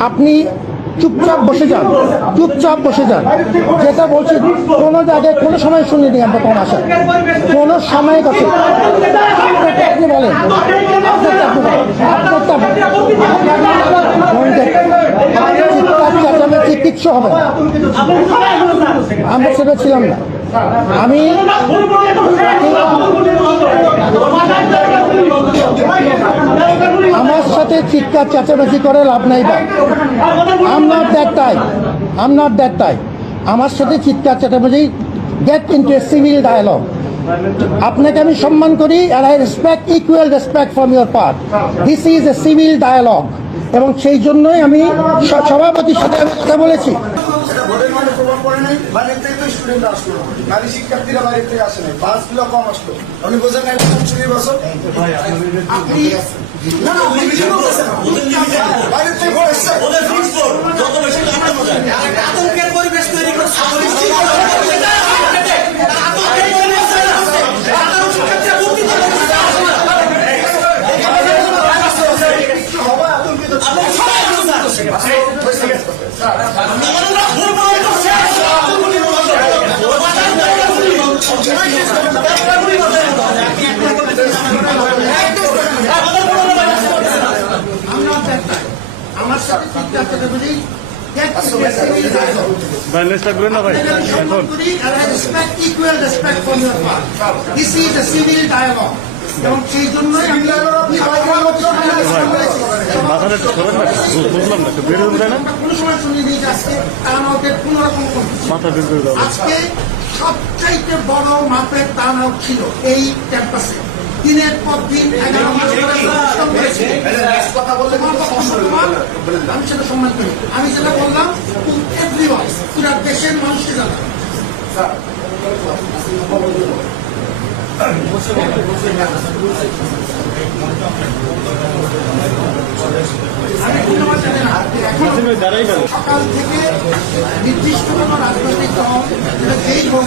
আপনি চুপচাপ বসে যান চুপচাপ বসে যান যেটা বলছি কোনো জায়গায় কোনো সময় শুনিনি আমরা কোন আসা কোনো সময় কথা আপনি বলেন কিচ্ছু হবে আমরা সেটা ছিলাম না আমি আমার সাথে চিৎকার, চেঁচামেচি করে লাভ নাই ভাই আম নট দ্যাট টাইপ আম আমার সাথে চিৎকার, চেঁচামেচি get into a civil dialogue আপনাকে আমি সম্মান করি আর I respect equal respect from your part this is a civil dialogue এবং সেই জন্যই আমি সভাপতির সাথে আমি কথা বলেছি। সেটা ভোটের মানে প্রভাব পড়ে নাই বাইরের থেকে তো স্টুডেন্টরা আসলো নারী শিক্ষার্থীরা বাইরে থেকে আসে নাই বাসগুলো কম আসলো। আপনি বোঝেন না চুরি বছর আপনি না না আতঙ্কের পরিবেশ তৈরি করছে হবে আতঙ্কিত আমার সাথে চিৎকার চেঁচামেচি get into a civil dialogue. Balance থাকবে না ভাই আপনাকে আমি সম্মান করি and I respect equal respect from your part. This is a civil dialogue. এবং সেই জন্যই আমি মাথাটা সরেন না বুঝলাম না বের হতে দেয় না কোনো সময় শুনি দিই আজকে টার্ন আউটের কোনো রকম মাথা বের করে আজকে সবচাইতে বড় মাপের টার্ন আউট ছিল এই ক্যাম্পাসে দিনের পর দিন এগারো মাস। আমি সেটা সম্মান করি। আমি যেটা বললাম এভরিওয়ান পুরা দেশের মানুষকে জানাই সকাল থেকে নির্দিষ্ট কোনো রাজনৈতিক দল যেটা যেই হোক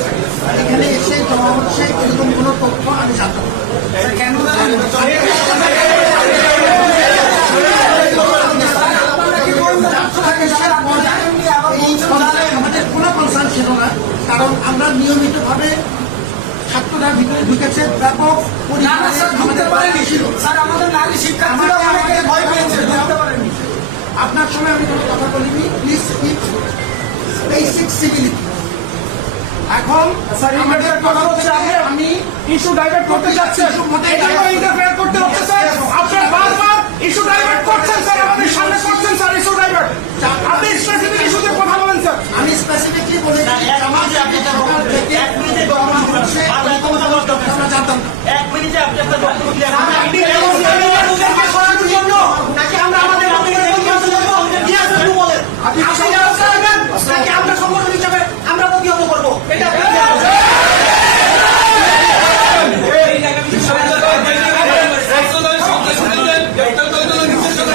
এখানে এসে জমা হচ্ছে এরকম কোনো তথ্য আমি জানতাম না। কেন এই সন্ধ্যায় আমাদের কোনো কনসার্ন ছিল না কারণ আমরা নিয়মিতভাবে ছাত্ররা ভিতরে ঢুকেছে ব্যাপক আপনার সঙ্গে আমি কোনো কথা বলিনি। প্লিজ বেসিক সিভিলিটি এখন স্যার ইন্টারফেয়ার কথা হচ্ছে আপনি আমি ইস্যু ডাইভার্ট করতে যাচ্ছেন এটাকেও ইন্টারফেয়ার করতে হচ্ছে স্যার। আপনার বারবার ইস্যু ডাইভার্ট করছেন স্যার আমাদের সামনে করছেন স্যার ইস্যু ডাইভার্ট আপনি স্পেসিফিক ইস্যুতে কথা বলেন স্যার। আমি স্পেসিফিকলি বলে এক মিনিটে আপনি আপনার বক্তব্য নাকি যারা চাইবেন নাকি আমরা সংগঠন হিসেবে আমরা প্রতিহত করব এটা আপনি clear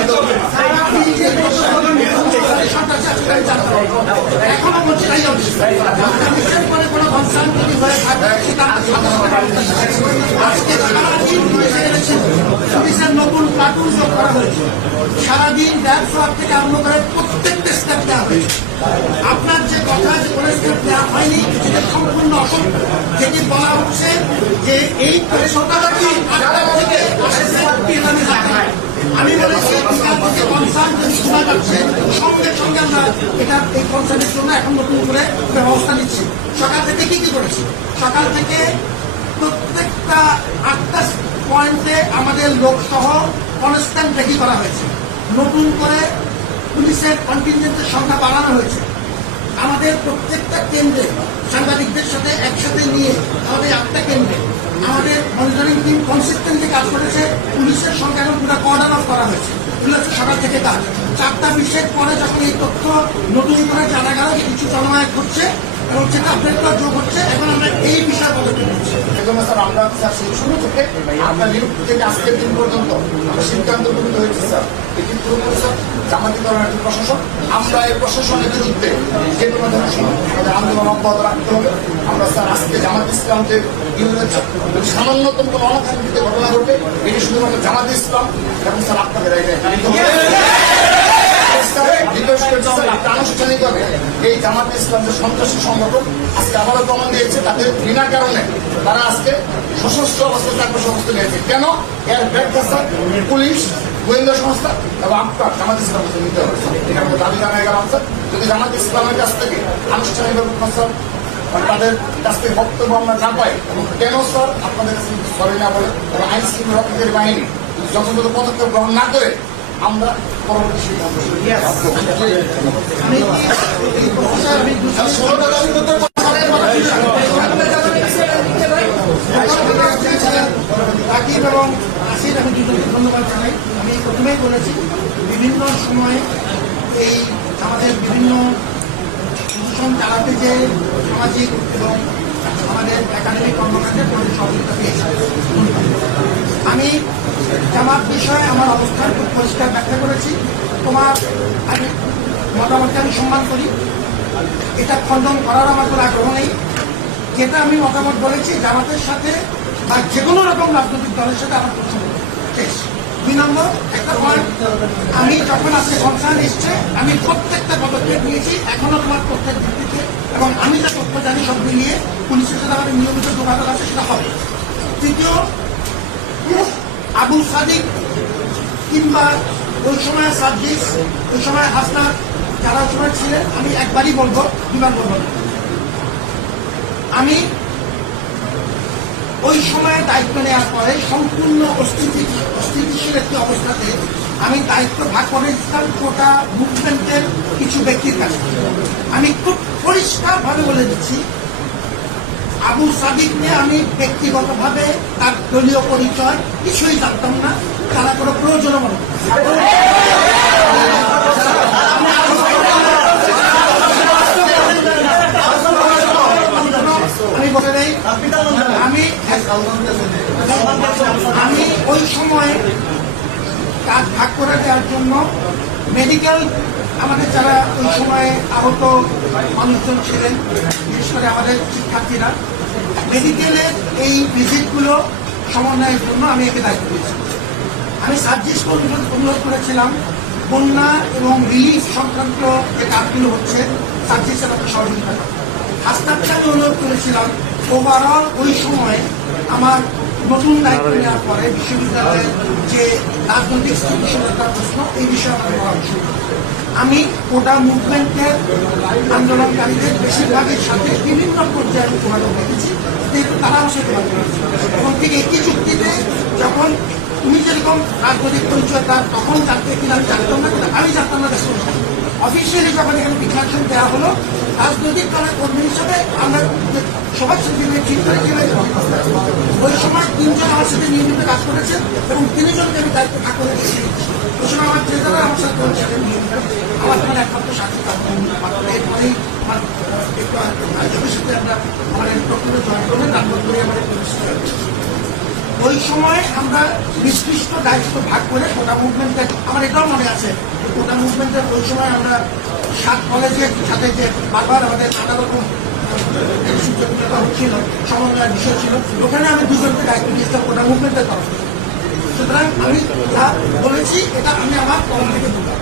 করুন। আপনি যে সন্ত্রাসী আজকে আমি জানতাম না। এখনও বলছি নাই অবশ্যই বিশেষ করে কোনো কনসার্ন যদি হয়ে থাকে সেটা আজকে সারাদিন পুলিশে এনেছিল পুলিশের নতুন করা হয়েছে। সারাদিন ড্যাব ফ্লট থেকে আরম্ভ করে প্রত্যেকটা স্টেপ দেওয়া হয়েছে। আপনার যে কথা যে কোনো স্টেপ দেওয়া হয়নি, সেটা সম্পূর্ণ অসত্য যেটি বলা হচ্ছে যে এই সরকার আটটা থেকে আমি আমি বলেছি শোনা যাচ্ছে, সঙ্গে সঙ্গে আমরা এটা এই কনসার্নের জন্য এখন নতুন করে ব্যবস্থা নিচ্ছি। সকাল থেকে কি কি করেছি? সকাল থেকে প্রত্যেকটা আটটা পয়েন্টে আমাদের লোক সহ কনস্ট্যান্ট রেডি করা হয়েছে। নতুন করে পুলিশের কন্টিনজেন্টের সংখ্যা বাড়ানো হয়েছে। আমাদের প্রত্যেকটা কেন্দ্রে সাংবাদিকদের সাথে একসাথে নিয়ে আমাদের আটটা কেন্দ্রে আমাদের মনিটরিং টিম কনসিস্টেন্টলি কাজ করেছে। পুলিশের সংখ্যা এখন পুরো কর্ডার অফ করা হয়েছে। এগুলো হচ্ছে সকাল থেকে কাজ চারটা বিশেষ পরে যখন এই তথ্য নতুন করে জানা গেল, কিছু জনমায়ক হচ্ছে এবং যেটা আপনার যোগ হচ্ছে, এখন আমরা এই বিষয়ে পদক্ষেপ নিচ্ছি। এজন্য স্যার, আমরা স্যার সেই শুরু থেকে আপনার নিয়োগ থেকে আজকের দিন পর্যন্ত সিদ্ধান্ত গ্রহীত হয়েছে স্যার। এটি পুরোপুরি, স্যার জামাতিকরণ একটি প্রশাসন। আমরা এই প্রশাসনের বিরুদ্ধে যে কোনো ধরনের আমাদের আন্দোলন অব্যাহত রাখতে হবে। আমরা, স্যার, আজকে জামাত ইসলামদের ইউনিয়নের যদি সামান্যতম কোনো অনাকাঙ্ক্ষিত ঘটনা ঘটে, এটি শুধুমাত্র জামাত ইসলাম এবং, স্যার, আপনাদের এই জামাত ইসলাম যে সন্ত্রাসী সংগঠন আজকে আবারও প্রমাণ দিয়েছে তাদের বিনা কারণে তারা আজকে সশস্ত্র অবস্থায় চাকরি সমস্ত নিয়েছে কেন? এর ব্যাখ্যা পুলিশ, গোয়েন্দা সংস্থা এবং আপনার জামাত ইসলামকে নিতে হবে। দাবি জানাই গেলাম, স্যার। যদি জামাত ইসলামের কাছ থেকে আনুষ্ঠানিকভাবে মানে তাদের কাছ থেকে বক্তব্য আমরা না পাই, এবং কেন, স্যার, আপনাদের কাছে সরি না বলে এবং আইন শৃঙ্খলা বাহিনী যথাযথ পদক্ষেপ গ্রহণ না করে আমরা পরবর্তী সিদ্ধান্ত এবং আসির আমি দুজনকে ধন্যবাদ জানাই আমি প্রথমেই বলেছি বিভিন্ন সময়ে এই আমাদের বিভিন্ন অনুষ্ঠান চালাতে যে সামাজিক এবং আমাদের একাডেমিক কর্মকাণ্ডের সহযোগিতা পেয়েছে আমি জামাত বিষয়ে আমার অবস্থান খুব পরিষ্কার ব্যাখ্যা করেছি। তোমার আমি মতামতকে আমি সম্মান করি। এটা খণ্ডন করার আমার কোনো আগ্রহ নেই। যেটা আমি মতামত বলেছি, জামাতের সাথে বা যে কোনো রকম রাজনৈতিক দলের সাথে আমার শেষ দুই নম্বর, একটা পয়েন্ট আমি যখন আজকে কনসার্ন এসছে, আমি প্রত্যেকটা পদক্ষেপ নিয়েছি, এখনও তোমার প্রত্যেক ভিত্তিতে, এবং আমি যা তথ্য জানি সব মিলিয়ে পুলিশের সাথে আমাদের নিয়মিত যোগাযোগ আছে, সেটা হবে। তৃতীয় আবু সাদিক কিংবা ওই সময় সার্জিস ওই সময় হাসনার যারা ওই সময় ছিলেন, আমি একবারই বলব দুবার বলব আমি ওই সময়ে দায়িত্ব নেওয়ার পরে সম্পূর্ণ অস্থিতি অস্থিতিশীল একটি অবস্থাতে আমি দায়িত্ব ভাগ করে দিতাম গোটা মুভমেন্টের কিছু ব্যক্তির কাছে। আমি খুব পরিষ্কারভাবে বলে দিচ্ছি আবু সাদিক নিয়ে আমি ব্যক্তিগতভাবে তার দলীয় পরিচয় কিছুই জানতাম না। তারা কোনো প্রয়োজন মনে আমি আমি ওই সময়ে কাজ ভাগ করে দেওয়ার জন্য মেডিকেল আমাদের যারা ওই সময়ে আহত মানুষজন ছিলেন, বিশেষ করে আমাদের শিক্ষার্থীরা মেডিকেলের এই ভিজিটগুলো সমন্বয়ের জন্য আমি একে দায়িত্ব দিয়েছি। আমি সার্জিস অনুরোধ করেছিলাম, বন্যা এবং রিলিফ সংক্রান্ত যে কাজগুলো হচ্ছে সার্জিসের একটা সহযোগিতা আমি অনুরোধ করেছিলাম ওভারঅল ওই সময় আমার নতুন দায়িত্ব নেওয়ার পরে বিশ্ববিদ্যালয়ের যে রাজনৈতিক স্থিতিশীলতার প্রশ্ন, এই বিষয়ে আমাকে পরামর্শ দিন। আমি গোটা মুভমেন্টের আন্দোলনকারীদের বেশিরভাগের সাথে বিভিন্ন পর্যায়ে আমি যোগাযোগ রেখেছি, যেহেতু তারা আমার সাথে। এবং ঠিক একই চুক্তিতে যখন তুমি যেরকম রাজনৈতিক পরিচয় তার তখন জানতে কিনা আমি জানতাম না, কিন্তু আমি জানতাম না অফিসিয়ালি যখন এখানে ডিক্লারেশন দেওয়া হলো রাজনৈতিক দলের কর্মী হিসাবে আমরা সবার সাথে করে কীভাবে ওই সময় তিনজন আমার সাথে নিয়মিত কাজ করেছেন এবং তিনজনকে আমি দায়িত্ব করে দিয়েছি। ওই সময় আমার ট্রেজারার আমার সাথে নিয়মিত আমার তোমার একমাত্র সাথী থাকবেন এরপরেই আমার একটু যোগের সাথে আমরা আমাদের প্রকৃত জয়েন করবেন তারপর করে আমাদের ওই সময় আমরা নির্দিষ্ট দায়িত্ব ভাগ করে কোটা মুভমেন্টের আমার এটাও মনে আছে গোটা মুভমেন্টের ওই সময় আমরা সাত কলেজের সাথে যে বারবার আমাদের নানা রকম সুযোগতা হচ্ছিল, সমন্বয়ের বিষয় ছিল, ওখানে আমি দুজনকে দায়িত্ব দিয়েছিলাম গোটা মুভমেন্টের তরফ সুতরাং আমি যা বলেছি, এটা আমি আমার কলম থেকে বললাম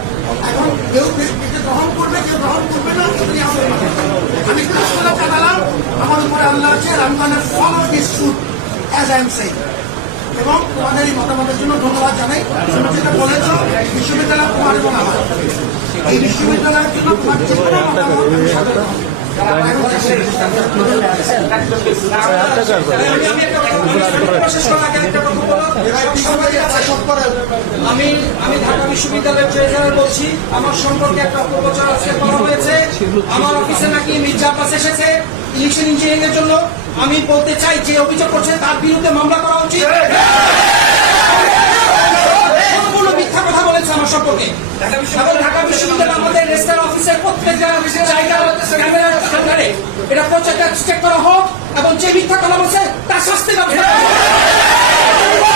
এখন কেউ এটা গ্রহণ করবে, কেউ গ্রহণ করবে না আমাদের ব্যাপার। আমি কাজটা চালালাম, আমার উপরে আল্লাহ আছে আমি মানে follow this suit as I am saying এবং তোমাদের এই মতামতের জন্য ধন্যবাদ জানাই। তুমি যেটা বলেছ, বিশ্ববিদ্যালয় তোমার এবং আমার। এই বিশ্ববিদ্যালয়ের জন্য তোমার যে কোনো আমি। আমি ঢাকা বিশ্ববিদ্যালয়ের ট্রেজারার বলছি, আমার সম্পর্কে একটা অপপ্রচার আজকে করা হয়েছে। আমার অফিসে নাকি মির্জা আব্বাস এসেছে ইলেকশন ইঞ্জিনিয়ারিং এর জন্য। আমি বলতে চাই যে অভিযোগ করছে তার বিরুদ্ধে মামলা করা উচিত। সম্পূর্ণ মিথ্যা কথা বলেছে আমার সম্পর্কে। এবং ঢাকা বিশ্ববিদ্যালয় আমাদের অফিসের জায়গা ক্যামেরার সামনে। এটা প্রচার চেক করা হোক এবং যে মিথ্যা কথা বলছে তার শাস্তি ব্যবস্থা হোক।